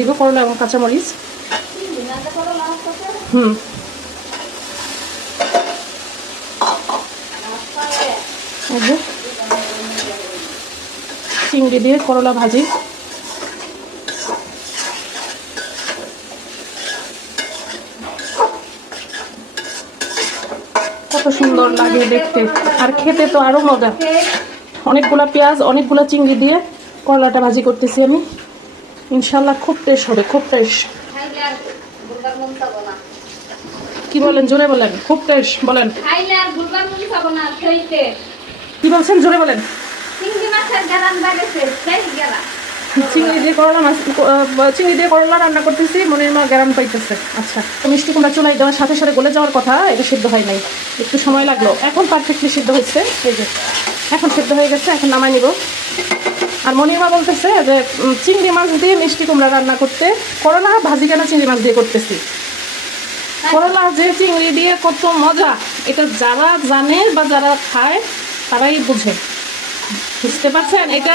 দিব করলা এবং কাঁচামরিচ। হুম, চিংড়ি দিয়ে করলা ভাজি। কত সুন্দর লাগে দেখতে, আর খেতে তো আরো মজা। অনেকগুলা পেঁয়াজ, অনেকগুলা চিংড়ি দিয়ে করলাটা ভাজি করতেছি আমি। ইনশাল্লাহ খুব টেস্ট হবে, খুব টেস্ট। কি বলেন, জোরে বলেন। খুব টেস্ট বলেন। কি বলছেন, জোরে বলেন। চিংড়ি দিয়ে করলা মাছ, চিংড়ি দিয়ে করলা রান্না করতেছি, মনির মা গ্যারান পাইতেছে। আচ্ছা, মিষ্টি কুমড়া চুলাই দেওয়ার সাথে সাথে গলে যাওয়ার কথা, এটা সিদ্ধ হয় নাই, একটু সময় লাগলো। এখন পারফেক্টলি সিদ্ধ হচ্ছে, এই যে এখন সিদ্ধ হয়ে গেছে, এখন নামাই নিব। আর মনির মা বলতেছে যে চিংড়ি মাছ দিয়ে মিষ্টি কুমড়া রান্না করতে, করলা ভাজি কেন চিংড়ি মাছ দিয়ে করতেছি। করলা যে চিংড়ি দিয়ে কত মজা, এটা যারা জানে বা যারা খায় তারাই বুঝে। বুঝতে পারছেন এটা।